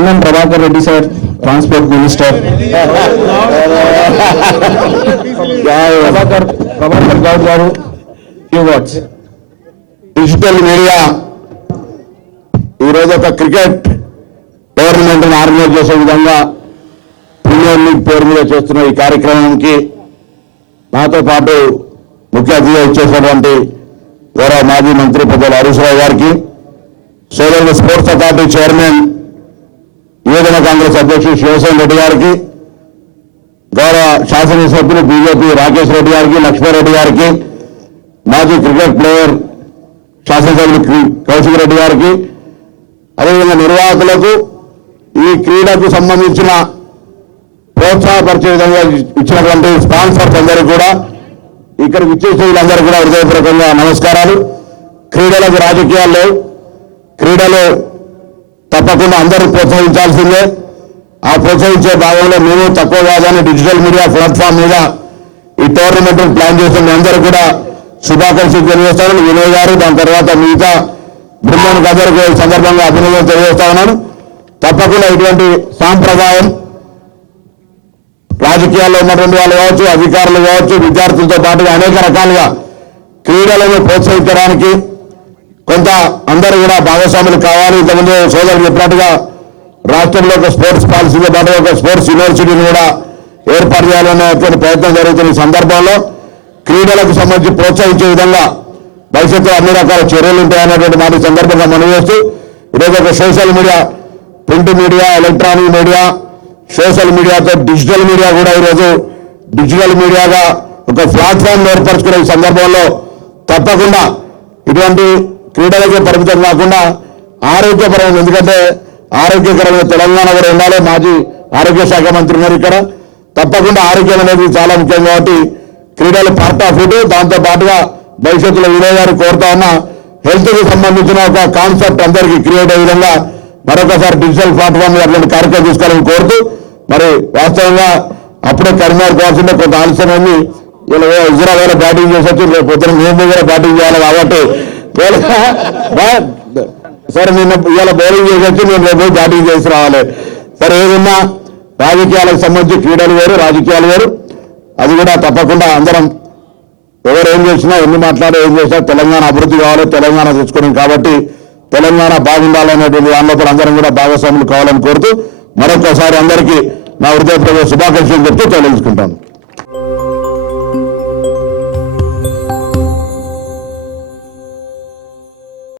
Ponnam Prabhakar Reddy sir, transport minister. Prabhakar Goud గారు, few words. Digital media ఈరోజు ఒక క్రికెట్ టోర్నమెంట్ ఆర్గనైజ్ చేసే విధంగా ప్రీమియర్ లీగ్ పేరు మీద చేస్తున్న ఈ కార్యక్రమానికి నాతో పాటు ముఖ్య అతిథిగా ఇచ్చేసినటువంటి గౌరవ మాజీ మంత్రి పెద్దల హరీష్ రావు గారికి, సోదరుల స్పోర్ట్స్ అథారిటీ చైర్మన్ యువజన కాంగ్రెస్ అధ్యక్షుడు శివసేన్ రెడ్డి గారికి, గౌరవ శాసనసభ్యులు బీజేపీ రాకేష్ రెడ్డి గారికి, లక్ష్మారెడ్డి గారికి, మాజీ క్రికెట్ ప్లేయర్ శాసనసభ్యులు కౌశిక్ రెడ్డి గారికి, అదేవిధంగా నిర్వాహకులకు, ఈ క్రీడకు సంబంధించిన ప్రోత్సాహపరిచే విధంగా ఇచ్చినటువంటి స్పాన్సర్స్ అందరికీ కూడా, ఇక్కడికి ఇచ్చేసే వీళ్ళందరూ కూడా హృదయపూర్వకంగా నమస్కారాలు. క్రీడలకు రాజకీయాలు లేవు, క్రీడలు తప్పకుండా అందరూ ప్రోత్సహించాల్సిందే. ఆ ప్రోత్సహించే భాగంలో మేము తక్కువ కాదని డిజిటల్ మీడియా ప్లాట్ఫామ్ మీద ఈ టోర్నమెంట్ ప్లాన్ చేసిన అందరూ కూడా శుభాకాంక్షలు తెలియజేస్తాను. వినయ్ గారు, దాని తర్వాత మిగతా బృందానికి అందరికీ ఈ సందర్భంగా అభినందనలు తెలియజేస్తా ఉన్నాను. తప్పకుండా ఇటువంటి సాంప్రదాయం రాజకీయాల్లో ఉన్నటువంటి వాళ్ళు కావచ్చు, అధికారులు కావచ్చు, విద్యార్థులతో పాటుగా అనేక రకాలుగా క్రీడలను ప్రోత్సహించడానికి కొంత అందరూ కూడా భాగస్వాములు కావాలి. ఇంతకుముందు సోదరులు చెప్పినట్టుగా రాష్ట్రంలో ఒక స్పోర్ట్స్ పాలసీతో పాటు ఒక స్పోర్ట్స్ యూనివర్సిటీని కూడా ఏర్పాటు చేయాలనేటువంటి ప్రయత్నం జరుగుతున్న ఈ సందర్భంలో క్రీడలకు సంబంధించి ప్రోత్సహించే విధంగా భవిష్యత్తులో అన్ని రకాల చర్యలు ఉంటాయనేటువంటి మాట సందర్భంగా మనం చేస్తూ, ఈరోజు ఒక social media, print media, electronic media, social మీడియాతో డిజిటల్ మీడియా కూడా ఈరోజు డిజిటల్ మీడియాగా ఒక ప్లాట్ఫామ్ ఏర్పరచుకునే ఈ సందర్భంలో తప్పకుండా ఇటువంటి క్రీడలకే పరిమితం కాకుండా ఆరోగ్యపరమైన, ఎందుకంటే ఆరోగ్యకరమైన తెలంగాణ కూడా ఉండాలి. మాజీ ఆరోగ్య శాఖ మంత్రి ఉన్నారు ఇక్కడ. తప్పకుండా ఆరోగ్యం అనేది చాలా ముఖ్యం కాబట్టి క్రీడలు పార్ట్ ఆఫ్ ఇట్. దాంతో పాటుగా భవిష్యత్తులో వినయ్ గారు కోరుతా ఉన్న హెల్త్కి సంబంధించిన ఒక కాన్సెప్ట్ అందరికీ క్రియేట్ అయ్యే విధంగా మరొకసారి డిజిటల్ ప్లాట్ఫామ్ మీద అటువంటి కార్యక్రమం తీసుకోవాలని కోరుతూ, మరి వాస్తవంగా అప్పుడే కరీంనగర్ పోవాల్సిందే, కొంత ఆలస్యమైంది. ఇలా హుజురాబాద్ బ్యాటింగ్ చేసొచ్చు, రేపు పొద్దున మేము దగ్గర బ్యాటింగ్ చేయాలి కాబట్టి సరే నిన్న ఇవాళ బౌలింగ్ చేసొచ్చి నేను రేపు బ్యాటింగ్ చేసి రావాలి. సరే ఏదన్నా రాజకీయాలకు సంబంధించి క్రీడలు వేరు, రాజకీయాలు వేరు. అది కూడా తప్పకుండా అందరం ఎవరు ఏం చేసినా, ఎన్ని మాట్లాడో ఏం చేసినా తెలంగాణ అభివృద్ధి కావాలి, తెలంగాణ తెచ్చుకున్నాం కాబట్టి తెలంగాణ బాగుండాలనేటువంటి దానిలో అందరం కూడా భాగస్వాములు కావాలని కోరుతూ మరొకసారి అందరికీ నా హృదయపూర్వక శుభాకాంక్షలు చెప్తూ తెలియజేసుకుంటాను.